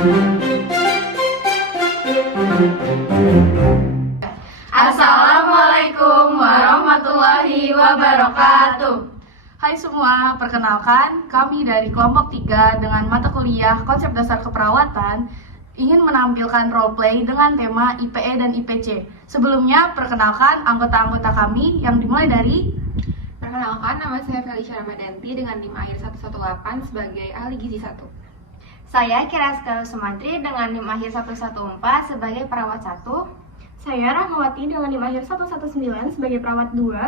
Assalamualaikum warahmatullahi wabarakatuh. Hai semua, perkenalkan kami dari kelompok 3 dengan mata kuliah Konsep Dasar Keperawatan ingin menampilkan role play dengan tema IPE dan IPC. Sebelumnya, perkenalkan anggota-anggota kami yang dimulai dari... Perkenalkan, nama saya Felicia Ramadanti dengan NIM akhir 118 sebagai ahli gizi 1. Saya Kiraska Sumantri dengan NIM akhir 114 sebagai perawat 1. Saya Rahmawati dengan NIM akhir 119 sebagai perawat 2.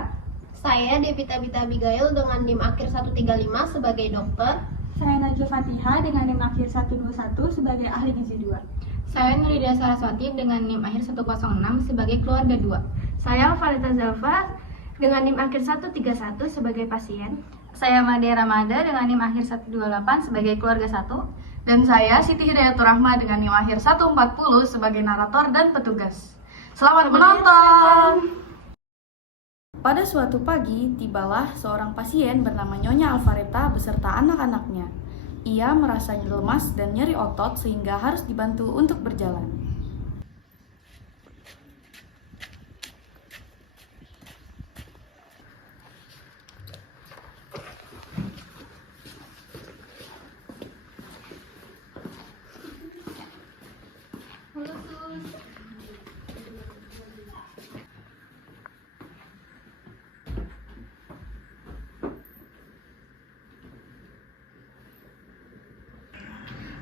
Saya Devita Bita Abigail dengan NIM akhir 135 sebagai dokter. Saya Najwa Fatihah dengan NIM akhir 121 sebagai ahli gizi 2. Saya Nurida Saraswati dengan NIM akhir 106 sebagai keluarga 2. Saya Farita Zalfa dengan NIM akhir 131 sebagai pasien. Saya Made Ramada dengan NIM akhir 128 sebagai keluarga 1. Dan saya Siti Hidayatur Rahma dengan NIM akhir 140 sebagai narator dan petugas. Selamat menonton! Pada suatu pagi, tibalah seorang pasien bernama Nyonya Alvareta beserta anak-anaknya. Ia merasa lemas dan nyeri otot sehingga harus dibantu untuk berjalan.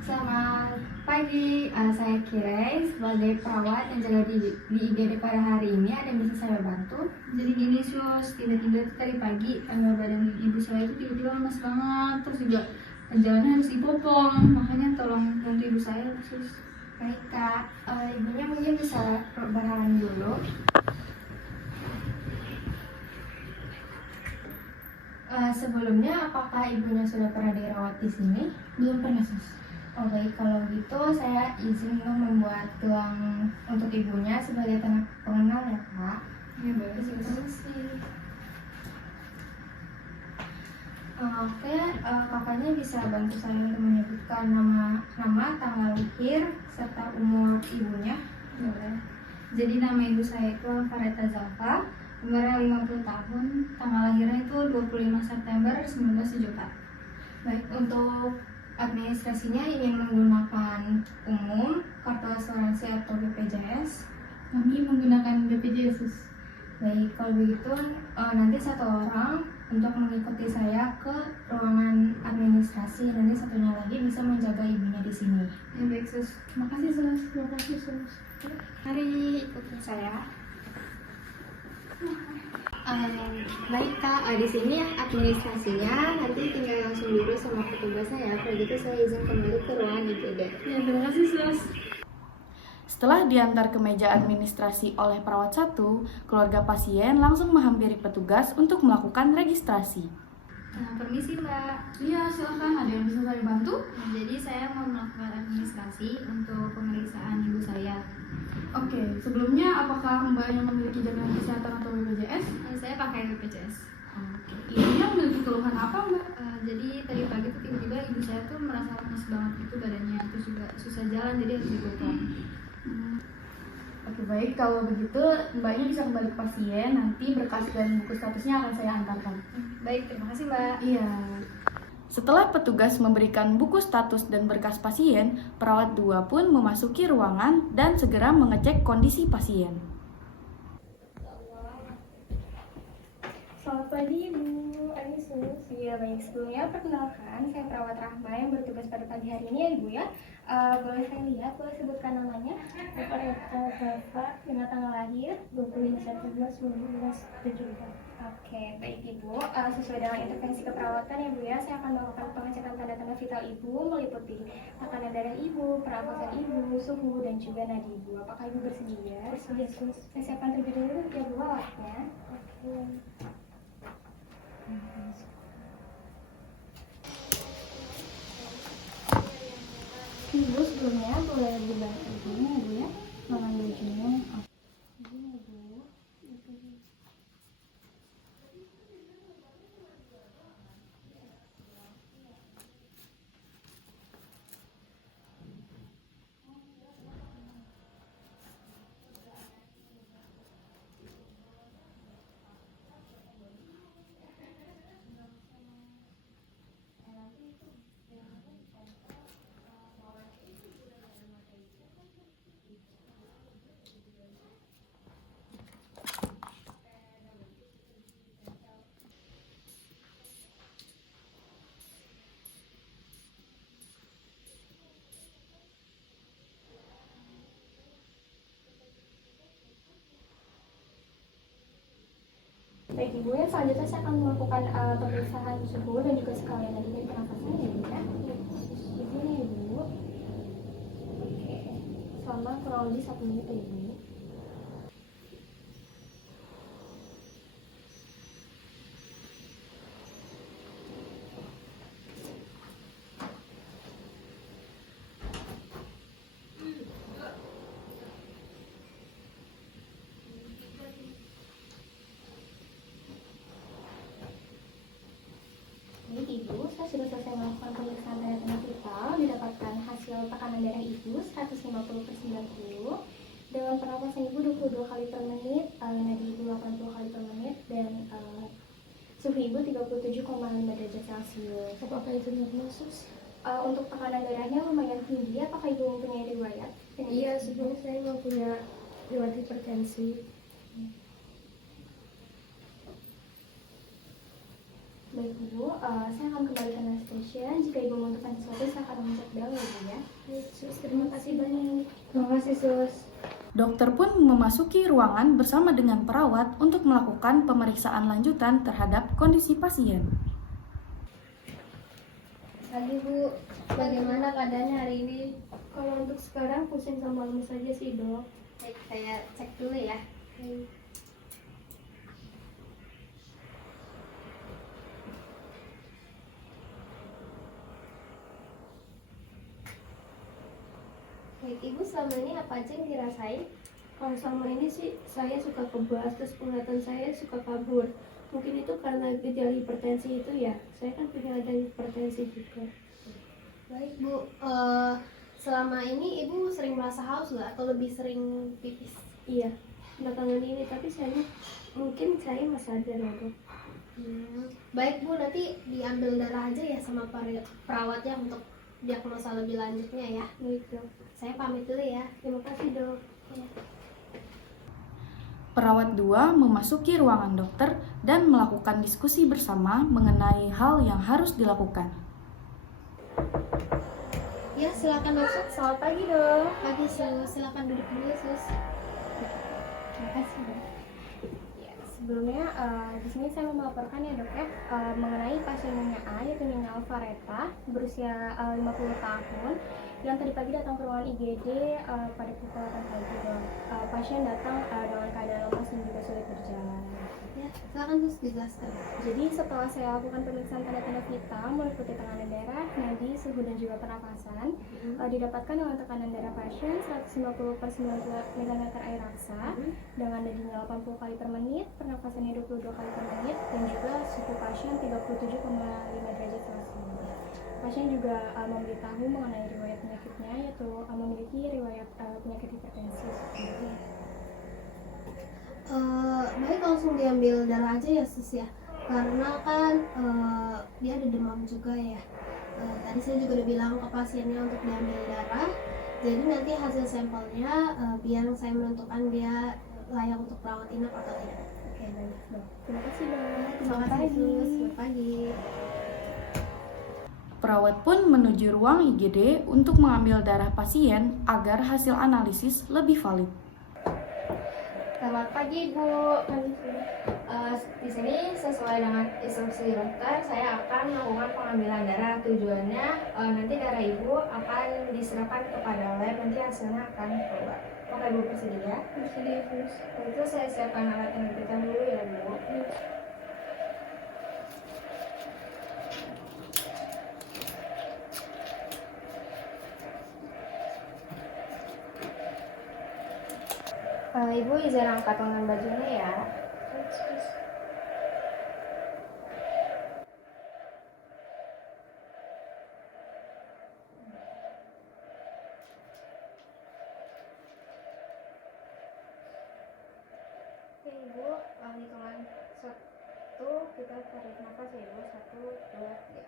Selamat pagi, saya Kirei sebagai perawat yang jaga di IGD pada hari ini. Ada yang bisa saya bantu? Jadi gini sus, tiba-tiba tadi pagi badan ibu saya itu tiba-tiba lemas banget, terus juga jalannya harus dipopong, makanya tolong bantu ibu saya sus. Baik Kak, ibunya mungkin bisa berhalang dulu. Sebelumnya apakah ibunya sudah pernah dirawat di sini? Belum pernah sus. Oh baik, kalau gitu saya izin untuk membuat gelang untuk ibunya sebagai tanda pengenal ya Kak. Ya boleh sus. Oke, kakaknya bisa bantu saya untuk menyebutkan nama, tanggal lahir, serta umur ibunya. Boleh. Jadi nama ibu saya itu Farita Zalfa, umurnya 50 tahun, tanggal lahirnya itu 25 September 1974. Baik, untuk administrasinya ingin menggunakan umum, kartu asuransi atau BPJS. Kami menggunakan BPJS sus. Baik, kalau begitu nanti satu orang untuk mengikuti saya ke ruangan administrasi, nanti satunya lagi bisa menjaga ibunya di sini. Ya baik sus. Makasih sus. Makasih sus. Mari ikuti saya. Baik Kak, di sini administrasinya nanti tinggal langsung diurus sama petugasnya ya. Kalau gitu saya izin kembali ke ruangan IGD. Ya terima kasih sus. Setelah diantar ke meja administrasi oleh perawat 1, keluarga pasien langsung menghampiri petugas untuk melakukan registrasi. Permisi mbak. Iya, silakan. Ada yang bisa saya bantu? Jadi saya mau melakukan administrasi untuk pemeriksaan ibu saya. Oke, sebelumnya apakah mbaknya memiliki jaminan kesehatan atau BPJS? Saya pakai BPJS. Oke, ibunya memiliki keluhan apa mbak? Jadi tadi pagi tuh tiba-tiba ibu saya tuh merasa lemas banget gitu badannya, terus juga susah jalan jadi harus dipotong. Oke baik, kalau begitu mbaknya bisa kembali ke pasien, nanti berkas dan buku statusnya akan saya antarkan. Baik, terima kasih mbak. Iya. Setelah petugas memberikan buku status dan berkas pasien, perawat 2 pun memasuki ruangan dan segera mengecek kondisi pasien. Selamat pagi Ibu Anisus. Ya baik, sebelumnya perkenalkan saya perawat Rahma yang bertugas pada pagi hari ini ya Ibu ya. Boleh saya lihat, boleh sebutkan namanya? Farita Zalfa dengan tanggal lahir 25 September 1974. Oke, baik Ibu. Sesuai dengan intervensi keperawatan ya Bu ya, saya akan melakukan pengecekan tanda-tanda vital Ibu meliputi tekanan darah Ibu, pernapasan Ibu, suhu dan juga nadi Ibu. Apakah Ibu bersedia? Bersedia, Sus. Saya siapkan terlebih dulu ya Bu alatnya. Oke. Ibu sebelumnya boleh dibantu dulu ya Bu ya, mengambil bajunya. Ini ya Bu. Baik Ibu, yang selanjutnya saya akan melakukan pemeriksaan suhu dan juga sekalian lagi dari pernapasan ya Ibu ya. Izin ya Ibu. Oke, selama kurang lebih 1 menit ya Ibu. Baik Ibu, saya sudah selesai melakukan pemeriksaan tanda-tanda vital, didapatkan hasil tekanan darah Ibu 150/90, dengan pernapasan Ibu 22 kali per menit, nadi Ibu 80 kali per menit, dan suhu Ibu 37,5 derajat Celcius. Apakah itu normal, Sus? Untuk tekanan darahnya lumayan tinggi, apakah Ibu mempunyai riwayat? Iya, sebelumnya saya nggak punya riwayat hipertensi. Baik Ibu, saya akan kembali ke anesthesia. Jika Ibu membutuhkan sesuatu, saya akan mengecek bel ya Ibu ya. Baik, Sus, terima kasih banyak. Terima kasih, Sus. Dokter pun memasuki ruangan bersama dengan perawat untuk melakukan pemeriksaan lanjutan terhadap kondisi pasien. Pagi Bu, bagaimana keadaannya hari ini? Kalau untuk sekarang pusing sama lemes saja sih Dok. Baik, saya cek dulu ya. Baik, Ibu selama ini apa aja yang dirasain? Kalau selama ini sih saya suka kebas, terus penglihatan saya suka kabur. Mungkin itu karena gejala hipertensi itu ya. Saya kan punya ada hipertensi juga. Baik Bu, selama ini Ibu sering merasa haus nggak atau lebih sering pipis? Iya, belakangan ini. Tapi saya mungkin saya nggak sadar ya Dok. Baik Bu, nanti diambil darah aja ya sama perawatnya untuk diagnosa lebih lanjutnya ya. Baik Dok. Saya pamit dulu ya. Terima kasih Dok. Perawat 2 memasuki ruangan dokter dan melakukan diskusi bersama mengenai hal yang harus dilakukan. Ya, silakan masuk. Selamat pagi Dok. Pagi Sus, silakan duduk dulu Sus. Terima kasih Dok. Ya, sebelumnya di sini saya mau melaporkan ya Dok ya mengenai pasien Nyonya A, yaitu Nyonya Alvareta, berusia 50 tahun, yang tadi pagi datang ke ruangan IGD pada pukul 8 pagi Dok. Pasien datang dengan keadaan lemas dan juga sulit berjalan. Ya, silakan Sus dijelaskan. Jadi setelah saya lakukan pemeriksaan tanda-tanda vital meliputi tekanan darah, nadi, suhu dan juga pernapasan, didapatkan dengan tekanan darah pasien 150/90 mm air raksa, dengan nadinya 80 kali per menit, pernapasannya 22 kali per menit, dan juga suhu pasien 37,5 derajat Celcius. Pasien juga memberitahu mengenai riwayat penyakitnya, yaitu memiliki riwayat penyakit hipertensi. Baik, langsung diambil darah aja ya Sus ya, karena kan dia ada demam juga ya. Tadi saya juga udah bilang ke pasiennya untuk diambil darah, jadi nanti hasil sampelnya biar saya menentukan dia layak untuk perawat inap atau tidak. Oke, baik Dok. Terima kasih Dok. Terima kasih Sus, selamat pagi. Perawat pun menuju ruang IGD untuk mengambil darah pasien agar hasil analisis lebih valid. Selamat pagi, Bu. Di sini sesuai dengan instruksi dokter, saya akan melakukan pengambilan darah. Tujuannya nanti darah Ibu akan diserahkan kepada lab, nanti hasilnya akan keluar. Apakah Ibu bersedia? Bersedia Sus. Untuk itu saya siapkan alat yang diberikan dulu ya, Bu. Ibu izin angkat lengan bajunya ya. Oke Ibu, hitungan 1 kita tarik nafas ya Ibu. 1, 2, 3.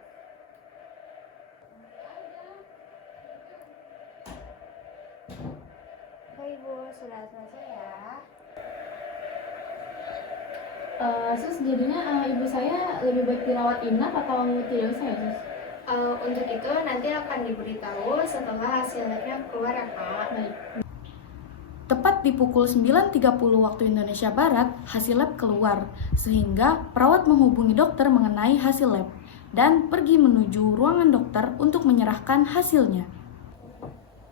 Oke Ibu, sudah selesai ya. Sus, jadinya ibu saya lebih baik dirawat inap atau tidak usah ya Sus? Untuk itu nanti akan diberitahu setelah hasil labnya keluar ya Kak. Baik. Tepat di pukul 9.30 waktu Indonesia Barat, hasil lab keluar, sehingga perawat menghubungi dokter mengenai hasil lab dan pergi menuju ruangan dokter untuk menyerahkan hasilnya.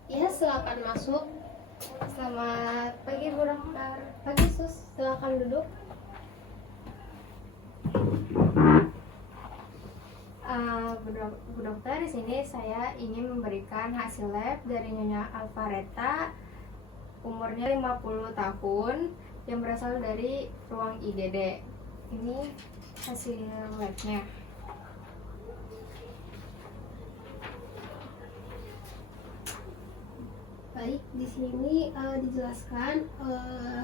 Ya, silakan masuk. Selamat pagi Bu Dokter. Pagi Sus, silakan duduk. Bu Dokter, di sini saya ingin memberikan hasil lab dari Nyonya Alvareta, umurnya 50 tahun, yang berasal dari ruang IGD. Ini hasil labnya. Baik, di sini dijelaskan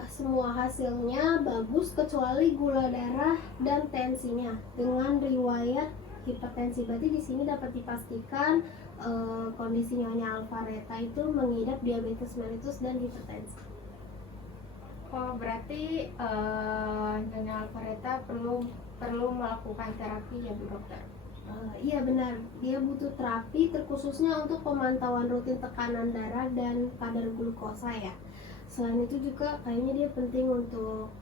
semua hasilnya bagus kecuali gula darah dan tensinya dengan riwayat hipertensi. Berarti di sini dapat dipastikan kondisi Nyonya Alvareta itu mengidap diabetes mellitus dan hipertensi. Oh, berarti Nyonya Alvareta perlu melakukan terapi ya Bu Dokter? Iya benar, dia butuh terapi terkhususnya untuk pemantauan rutin tekanan darah dan kadar glukosa ya. Selain itu juga kayaknya dia penting untuk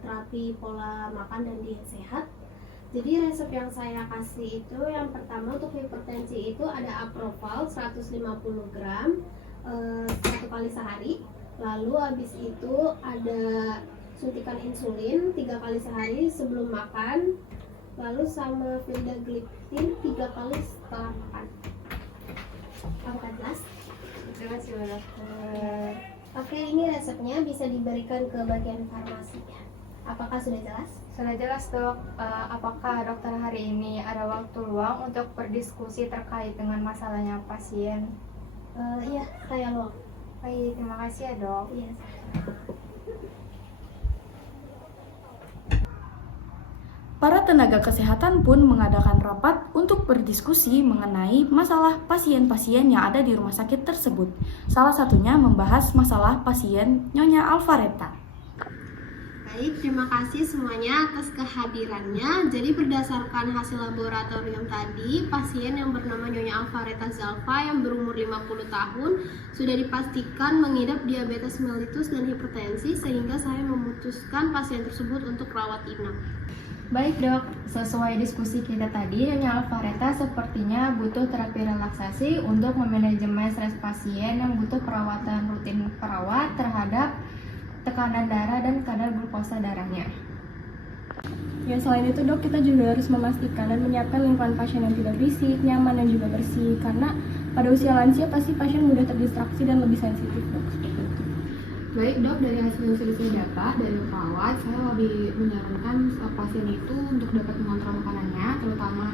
terapi pola makan dan diet sehat. Jadi resep yang saya kasih itu yang pertama untuk hipertensi itu ada Aproval 150 gram 1 kali sehari. Lalu habis itu ada suntikan insulin 3 kali sehari sebelum makan. Lalu sama Vildagliptin 3 kali setelah makan. Apakah jelas? Jelas ya Bu Dokter. Oke, ini resepnya bisa diberikan ke bagian farmasi. Apakah sudah jelas? Sudah jelas Dok. Apakah dokter hari ini ada waktu luang untuk berdiskusi terkait dengan masalahnya pasien? Iya, saya luang. Baik, terima kasih ya Dok. Iya. Para tenaga kesehatan pun mengadakan rapat untuk berdiskusi mengenai masalah pasien-pasien yang ada di rumah sakit tersebut. Salah satunya membahas masalah pasien Nyonya Alvareta. Baik, terima kasih semuanya atas kehadirannya. Jadi berdasarkan hasil laboratorium tadi, pasien yang bernama Nyonya Alvareta Zalfa yang berumur 50 tahun sudah dipastikan mengidap diabetes mellitus dan hipertensi, sehingga saya memutuskan pasien tersebut untuk rawat inap. Baik Dok, sesuai diskusi kita tadi, Nyonya Alvareta sepertinya butuh terapi relaksasi untuk memanajemen stres pasien yang butuh perawatan rutin perawat terhadap tekanan darah dan kadar glukosa darahnya. Ya, selain itu Dok, kita juga harus memastikan dan menyiapkan lingkungan pasien yang tidak berisik, nyaman dan juga bersih. Karena pada usia lansia pasti pasien mudah terdistraksi dan lebih sensitif Dok, seperti itu. Baik Dok, dari hasil saya dapat dari perawat, saya lebih menyarankan pasien itu untuk dapat mengontrol makanannya, terutama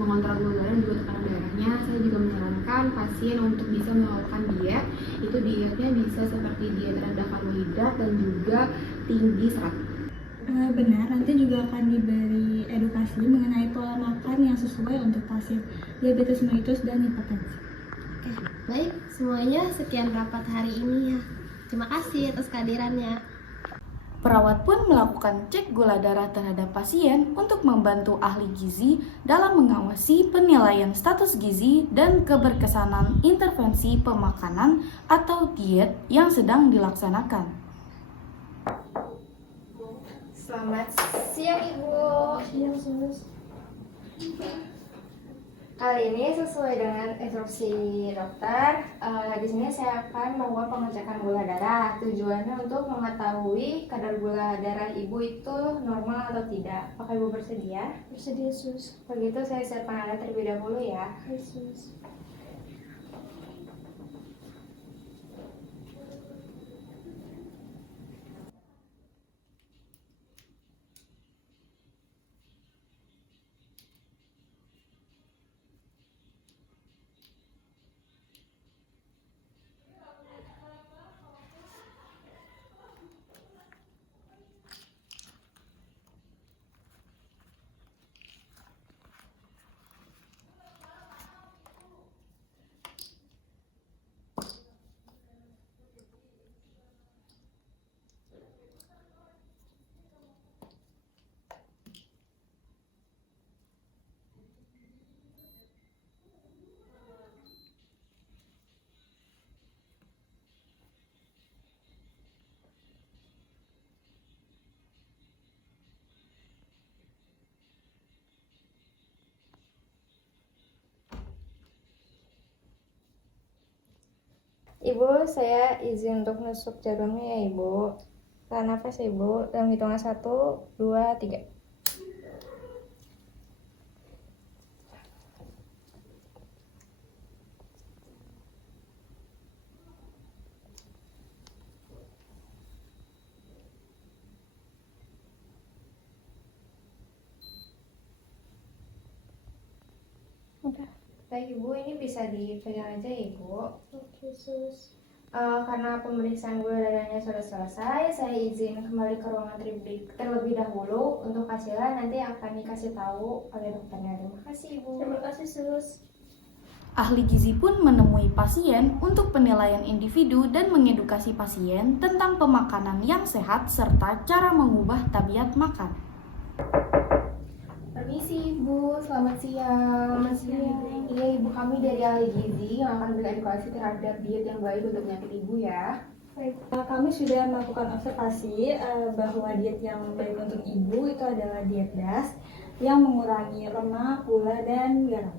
mengontrol gula darah dan juga tekanan darahnya. Saya juga menyarankan pasien untuk bisa melakukan diet. Itu dietnya bisa seperti diet rendah karbohidrat dan juga tinggi serat. Benar, nanti juga akan diberi edukasi mengenai pola makan yang sesuai untuk pasien diabetes mellitus dan hipertensi. Oke, baik semuanya, sekian rapat hari ini ya. Terima kasih atas kehadirannya. Perawat pun melakukan cek gula darah terhadap pasien untuk membantu ahli gizi dalam mengawasi penilaian status gizi dan keberkesanan intervensi pemakanan atau diet yang sedang dilaksanakan. Selamat siang Ibu. Siang, Sus. Kali ini sesuai dengan instruksi dokter, di sini saya akan melakukan pengecekan gula darah. Tujuannya untuk mengetahui kadar gula darah ibu itu normal atau tidak. Apakah ibu bersedia? Bersedia, Sus. Begitu saya siapkan alat terlebih dahulu ya. Hai, Sus. Ibu, saya izin untuk nusuk jarumnya ya Ibu. Tahan nafas ya Ibu, dalam hitungan 1, 2, 3. Udah. Baik Ibu, ini bisa dipegang aja ya Ibu. Oke, sus. Karena pemeriksaan gula darahnya sudah selesai, saya izin kembali ke ruangan terlebih dahulu. Untuk hasilnya nanti akan dikasih tahu oleh dokternya. Terima kasih Ibu. Terima kasih, sus. Ahli gizi pun menemui pasien untuk penilaian individu dan mengedukasi pasien tentang pemakanan yang sehat serta cara mengubah tabiat makan. Permisi Ibu, selamat siang. Selamat siang. Iya Ibu, kami dari ahli gizi yang akan beredukasi terhadap diet yang baik untuk penyakit Ibu ya. Baik, kami sudah melakukan observasi bahwa diet yang baik untuk ibu itu adalah diet DAS yang mengurangi lemak, gula, dan garam.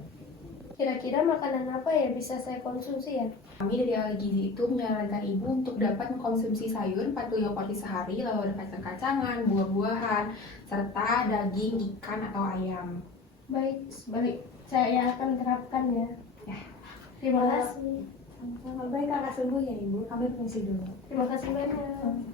Kira-kira makanan apa ya bisa saya konsumsi ya? Kami dari ahli gizi itu menyarankan ibu untuk dapat mengkonsumsi sayur 45 porsi sehari, lalu ada kacang-kacangan, buah-buahan, serta daging, ikan, atau ayam. Baik, saya akan terapkan ya. Terima kasih. Sama baik kakak sembuh ya ibu, kami permisi dulu. Terima kasih banyak.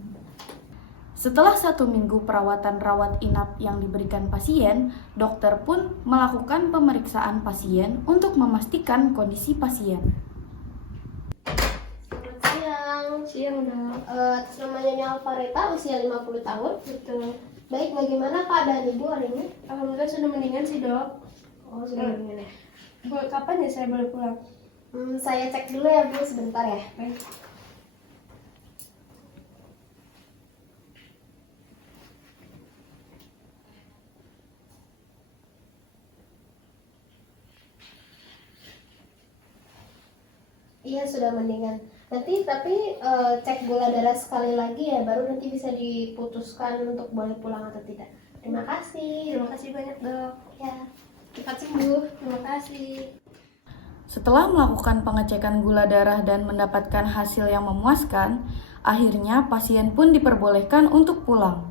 Setelah 1 minggu perawatan rawat inap yang diberikan pasien, dokter pun melakukan pemeriksaan pasien untuk memastikan kondisi pasien. Selamat siang. Siang Dok. Atas nama Nyonya Alvareta, usia 50 tahun. Betul. Baik, bagaimana keadaan ibu hari ini? Alhamdulillah sudah mendingan sih Dok. Oh, sudah mendingan ya. Kapan ya saya boleh pulang? Saya cek dulu ya Bu, sebentar ya. Baik. Iya, sudah mendingan. Nanti tapi cek gula darah sekali lagi ya, baru nanti bisa diputuskan untuk boleh pulang atau tidak. Terima kasih. Terima kasih banyak Dok. Ya, cepat sembuh. Terima kasih. Setelah melakukan pengecekan gula darah dan mendapatkan hasil yang memuaskan, akhirnya pasien pun diperbolehkan untuk pulang.